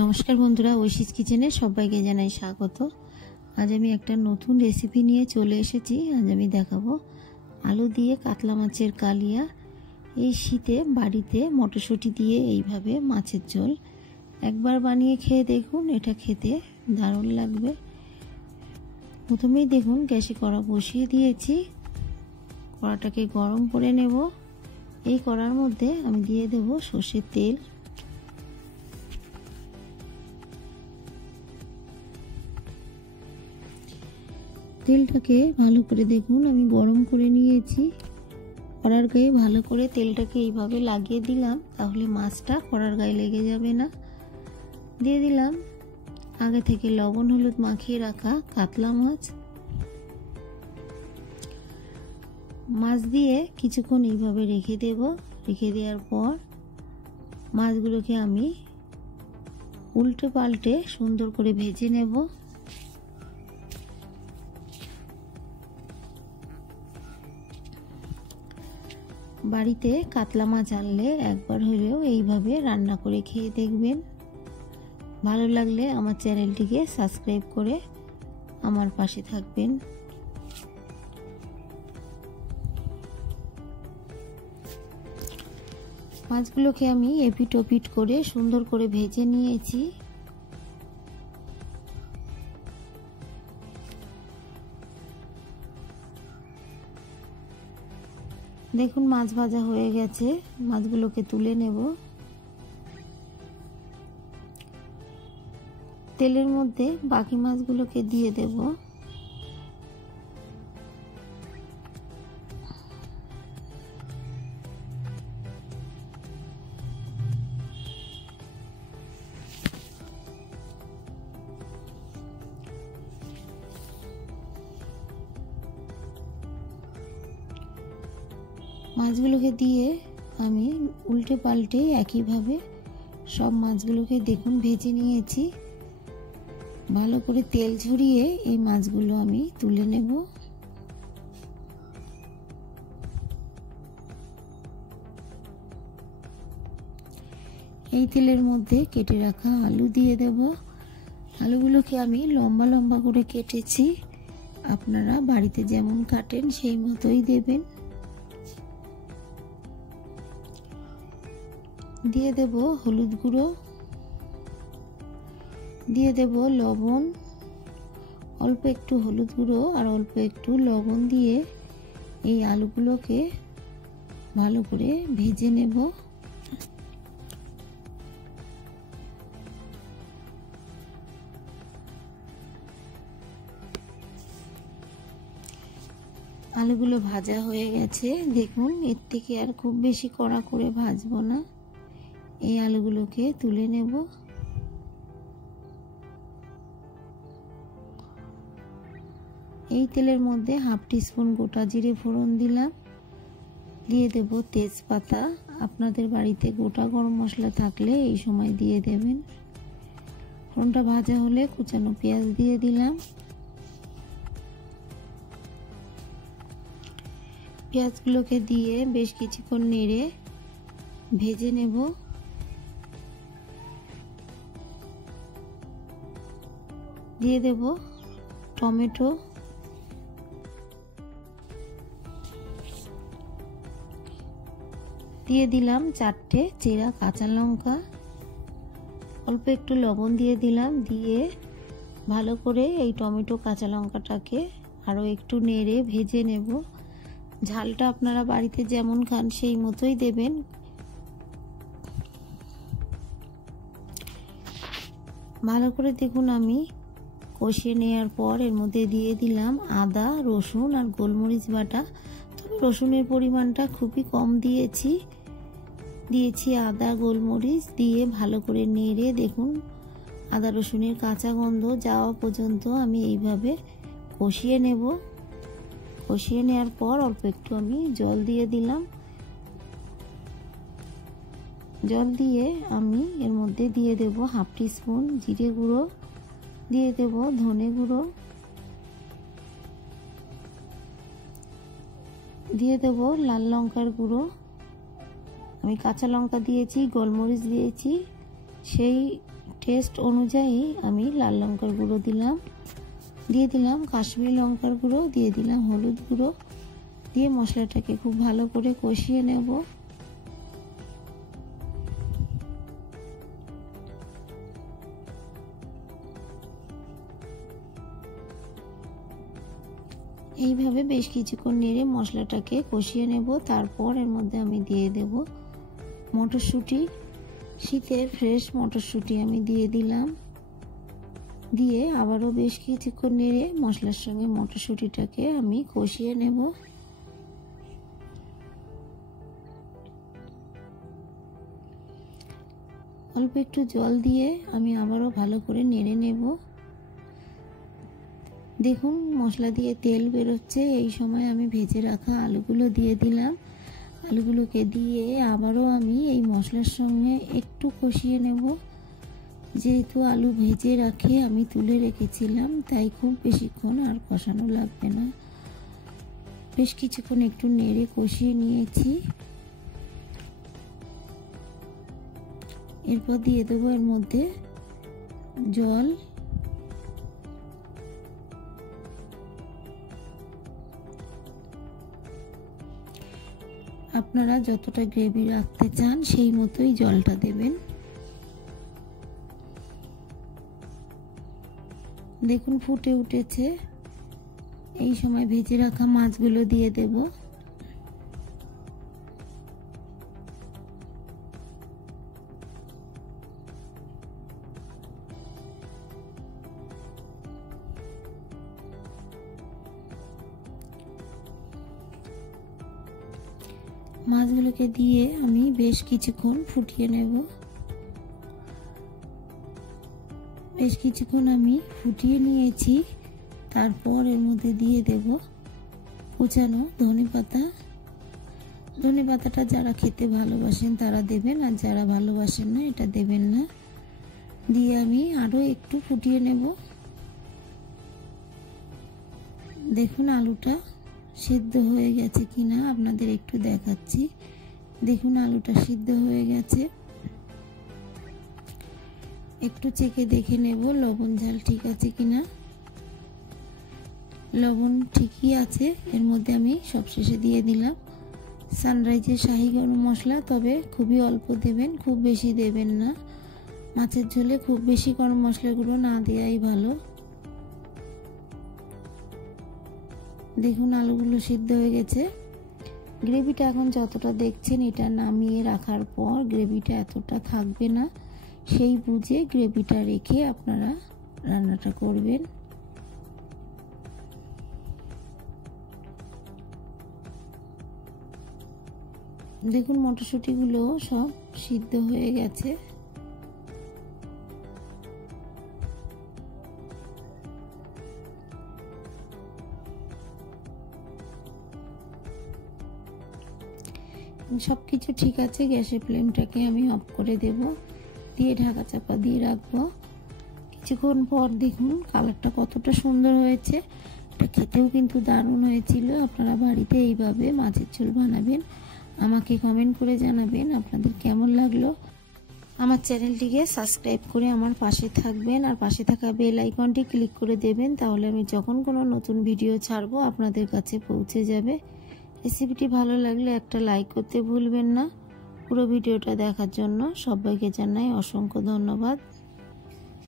নমস্কার বন্ধুরা, ঐশীস কিচেনে সবাইকে জানাই স্বাগত। আজ আমি একটা নতুন রেসিপি নিয়ে চলে এসেছি। আজ আমি দেখাবো আলু দিয়ে কাতলা মাছের কালিয়া। এই শীতে বাড়িতে মটরশুঁটি দিয়ে এইভাবে মাছের ঝোল একবার বানিয়ে খেয়ে দেখুন, এটা খেতে দারুণ লাগবে। প্রথমেই দেখুন গ্যাসে কড়া বসিয়ে দিয়েছি। কড়াটাকে গরম করে নেব। এই কড়ার মধ্যে আমি দিয়ে দেব সর্ষের তেল। তেলটাকে ভালো করে দেখুন আমি গরম করে নিয়েছি। কড়ার গায়ে ভালো করে তেলটাকে এইভাবে লাগিয়ে দিলাম, তাহলে মাছটা কড়ার গায়ে লেগে যাবে না। দিয়ে দিলাম আগে থেকে লবণ হলুদ মাখিয়ে রাখা কাতলা মাছ। মাছ দিয়ে কিছুক্ষণ এইভাবে রেখে দেব। রেখে দেওয়ার পর মাছগুলোকে আমি উল্টে পাল্টে সুন্দর করে ভেজে নেব। বাড়িতে কাতলা মাছ আনলে একবার হলেও এইভাবে রান্না করে খেয়ে দেখবেন। ভালো লাগলে আমার চ্যানেলটিকে সাবস্ক্রাইব করে আমার পাশে থাকবেন। মাছগুলোকে আমি এপিট ওপিট করে সুন্দর করে ভেজে নিয়েছি। দেখুন মাছ ভাজা হয়ে গেছে, মাছগুলোকে তুলে নেব। তেলের মধ্যে বাকি মাছগুলোকে দিয়ে দেব। মাছগুলোকে দিয়ে আমি উল্টে পাল্টে একইভাবে সব মাছগুলোকে দেখুন ভেজে নিয়েছি। ভালো করে তেল ঝরিয়ে এই মাছগুলো আমি তুলে নেব। এই তেলের মধ্যে কেটে রাখা আলু দিয়ে দেব। আলুগুলোকে আমি লম্বা লম্বা করে কেটেছি, আপনারা বাড়িতে যেমন কাটেন সেই মতোই দেবেন। দিয়ে দেব হলুদ গুঁড়ো, দিয়ে দেব লবণ, অল্প একটু হলুদ গুঁড়ো আর অল্প একটু লবণ দিয়ে এই আলুগুলোকে ভালো করে ভেজে নেব। আলুগুলো ভাজা হয়ে গেছে, দেখুন এর থেকে আর খুব বেশি কড়া করে ভাজবো না। এই আলুগুলোকে তুলে নেব। এই তেলের মধ্যে হাফ টিস্পুন গোটা জিরে ফোড়ন দিলাম। দিয়ে দেব তেজপাতা। আপনাদের বাড়িতে গোটা গরম মশলা থাকলে এই সময় দিয়ে দেবেন। ফোড়নটা ভাজা হলে কুচানো পেঁয়াজ দিয়ে দিলাম। পেঁয়াজগুলোকে দিয়ে বেশ কিছুক্ষণ নেড়ে ভেজে নেব। দিয়ে দেব টমেটো, দিয়ে দিলাম 4টে চেরা কাঁচা লঙ্কা, অল্প একটু লবণ দিয়ে দিলাম। দিয়ে ভালো করে এই টমেটো কাঁচা লঙ্কাটাকে আরও একটু নেড়ে ভেজে নেব। ঝালটা আপনারা বাড়িতে যেমন খান সেই মতোই দেবেন। ভালো করে দেখুন আমি কষিয়ে নেওয়ার পর এর মধ্যে দিয়ে দিলাম আদা রসুন আর গোলমরিচ বাটা। তবে রসুনের পরিমাণটা খুবই কম দিয়েছি। আদা গোলমরিচ দিয়ে ভালো করে নেড়ে দেখুন আদা রসুনের কাঁচা গন্ধ যাওয়া পর্যন্ত আমি এইভাবে কষিয়ে নেব। কষিয়ে নেওয়ার পর অল্প একটু আমি জল দিয়ে দিলাম। জল দিয়ে আমি এর মধ্যে দিয়ে দেব হাফ টিস্পুন জিরে গুঁড়ো, দিয়ে দেব ধনে গুঁড়ো, দিয়ে দেব লাল লঙ্কার গুঁড়ো। আমি কাঁচা লঙ্কা দিয়েছি, গোলমরিচ দিয়েছি, সেই টেস্ট অনুযায়ী আমি লাল লঙ্কার গুঁড়ো দিলাম, দিয়ে দিলাম কাশ্মীরি লঙ্কার গুঁড়ো, দিয়ে দিলাম হলুদ গুঁড়ো, দিয়ে মশলাটাকে খুব ভালো করে কষিয়ে নেব। এইভাবে বেশ কিছুক্ষণ নেড়ে মশলাটাকে কষিয়ে নেব। তারপর এর মধ্যে আমি দিয়ে দেব মটরশুঁটি, শীতের ফ্রেশ মটরশুঁটি আমি দিয়ে দিলাম। দিয়ে আবারও বেশ কিছুক্ষণ নেড়ে মশলার সঙ্গে মটরশুঁটিটাকে আমি কষিয়ে নেব। অল্প একটু জল দিয়ে আমি আবারও ভালো করে নেড়ে নেব। দেখুন মশলা দিয়ে তেল বেরোচ্ছে, এই সময় আমি ভেজে রাখা আলুগুলো দিয়ে দিলাম। আলুগুলোকে দিয়ে আবারও আমি এই মশলার সঙ্গে একটু কষিয়ে নেব। যেহেতু আলু ভেজে রাখে আমি তুলে রেখেছিলাম, তাই খুব বেশিক্ষণ আর কষানো লাগবে না। বেশ কিছুক্ষণ একটু নেড়ে কষিয়ে নিয়েছি। এরপর দিয়ে দেবো এর মধ্যে জল। আপনারা যতটা গ্রেভি রাখতে চান সেই মতোই জলটা দেবেন। দেখুন ফুটে উঠেছে, এই সময় ভেজে রাখা মাছগুলো দিয়ে দেব। মাছগুলোকে দিয়ে আমি বেশ কিছুক্ষণ ফুটিয়ে নেব। বেশ কিছুক্ষণ আমি ফুটিয়ে নিয়েছি। তারপর এর মধ্যে দিয়ে দেব কুচানো ধনেপাতা। ধনেপাতাটা যারা খেতে ভালোবাসেন তারা দেবেন, আর যারা ভালোবাসেন না এটা দেবেন না। দিয়ে আমি আরো একটু ফুটিয়ে নেব। দেখুন আলুটা সিদ্ধ হয়ে গেছে কিনা আপনাদের একটু দেখাচ্ছি। দেখুন আলুটা সিদ্ধ হয়ে গেছে। একটু চেখে দেখে নেব লবণ ঝাল ঠিক আছে কিনা। লবণ ঠিকই আছে। এর মধ্যে আমি সবশেষে দিয়ে দিলাম সানরাইজের শাহি গরম মশলা, তবে খুবই অল্প দেবেন, খুব বেশি দেবেন না। মাছের ঝোলে খুব বেশি গরম মশলাগুলো না দেওয়াই ভালো। দেখুন আলুগুলো সিদ্ধ হয়ে গেছে। গ্রেভিটা এখন যতটা দেখছেন এটা নামিয়ে রাখার পর গ্রেভিটা এতটা থাকবে না, সেই বুঝে গ্রেভিটা রেখে আপনারা রান্নাটা করবেন। দেখুন মটরশুঁটিগুলো সব সিদ্ধ হয়ে গেছে। সবকিছু ঠিক আছে। গ্যাসের ফ্লেমটাকে আমি অফ করে দেব, দিয়ে ঢাকা চাপা দিয়ে রাখবো। কিছুক্ষণ পর দেখুন কালারটা কতটা সুন্দর হয়েছে। এটা খেতেও কিন্তু দারুণ হয়েছিল। আপনারা বাড়িতে এইভাবে মাছের ঝোল বানাবেন, আমাকে কমেন্ট করে জানাবেন আপনাদের কেমন লাগলো। আমার চ্যানেলটিকে সাবস্ক্রাইব করে আমার পাশে থাকবেন, আর পাশে থাকা বেল আইকনটি ক্লিক করে দেবেন, তাহলে আমি যখন কোনো নতুন ভিডিও ছাড়বো আপনাদের কাছে পৌঁছে যাবে। রেসিপিটি ভালো লাগলে একটা লাইক করতে ভুলবেন না। পুরো ভিডিওটা দেখার জন্য সবাইকে জানাই অসংখ্য ধন্যবাদ।